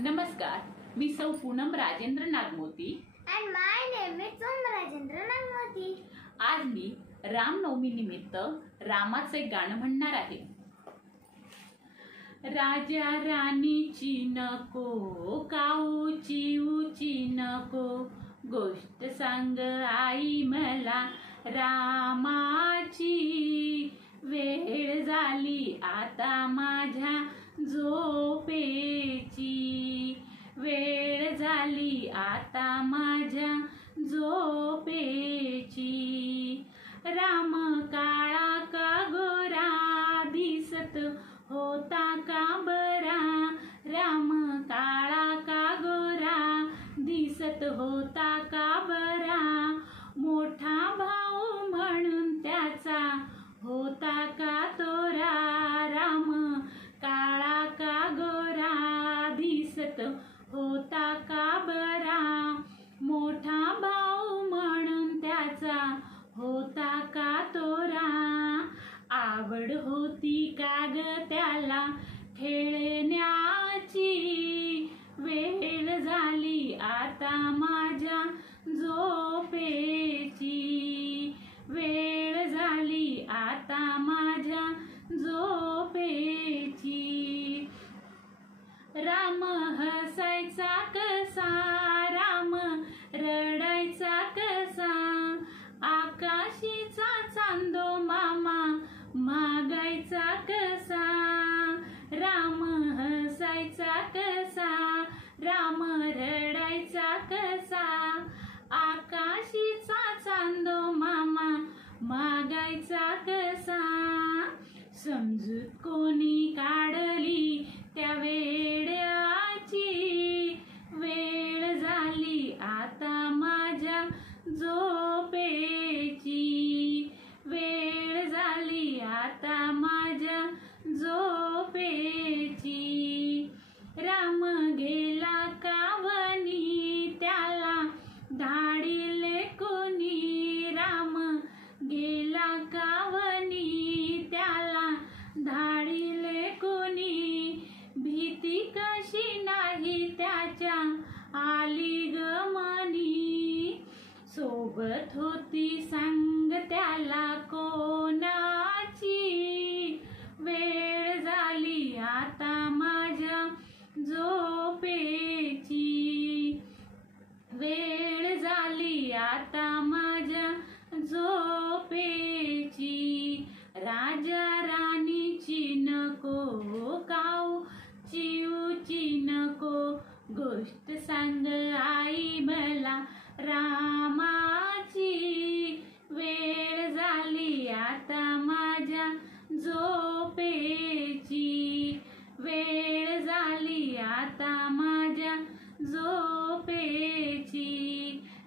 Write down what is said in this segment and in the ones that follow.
नमस्कार, मी सौ Poonam Rajendra नागमोती and my name is Som Rajendra Nagmoti. आज मी रामनवमी निमित्त रामाचे गाणं म्हणणार आहे। राजा राणीची नको काऊची उची नको, गोष्ट सांग आई मला रामाची। वेळ झाली आता माझ्या झोपेची, वेळ झाली आता माझ्या झोपेची। राम काळा का गोरा दिसत होता का बरा, राम काळा का गोरा दिसत होता का बरा। मोठा भाऊ म्हणून त्याचा होता का तोरा, राम काळा का गोरा दिसत होता का बरा। मोठा भाऊ म्हणून त्याचा होता का तोरा। आवड होती का ग त्याला खेळण्याची, वेळ झाली आता माझ्या झोपेची, वेळ झाली आता माझ्या झोपेची। राम हसायचा कसा, राम रडायचा कसा, आकाशीचा चांदो मामा मागायचा कसा। राम हसायचा कसा, राम रडायचा कसा, आकाशीचा चांदो मामा मागायचा कसा। समजूत कोणी काढली त्या वेड्याची, वेळ झाली आता माझ्या झोपेची, वेळ झाली आता माझ्या झोपेची। राम गेला कावनी त्याला धाडिले कोणी, राम गेला कावनी त्याला धाडिले कोणी। भीती कशी नाही त्याच्या आली ग मनी, सोबत होती सांग त्याला कोणाची। वेळ झाली आता माझ्या झोपेची, वेळ झाली आता माझ्या झोपेची। राजा राणीची नको काऊची उची नको, गोष्ट सांग आई मला रामाची। वेळ झाली आता माझ्या झोपेची, वेळ झाली आता माझ्या झोपेची।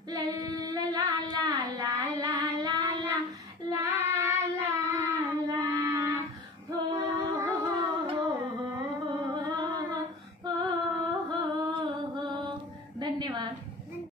ला ला ला ला ला ला ला ला ला ला, हो हो हो हो हो हो हो। धन्यवाद।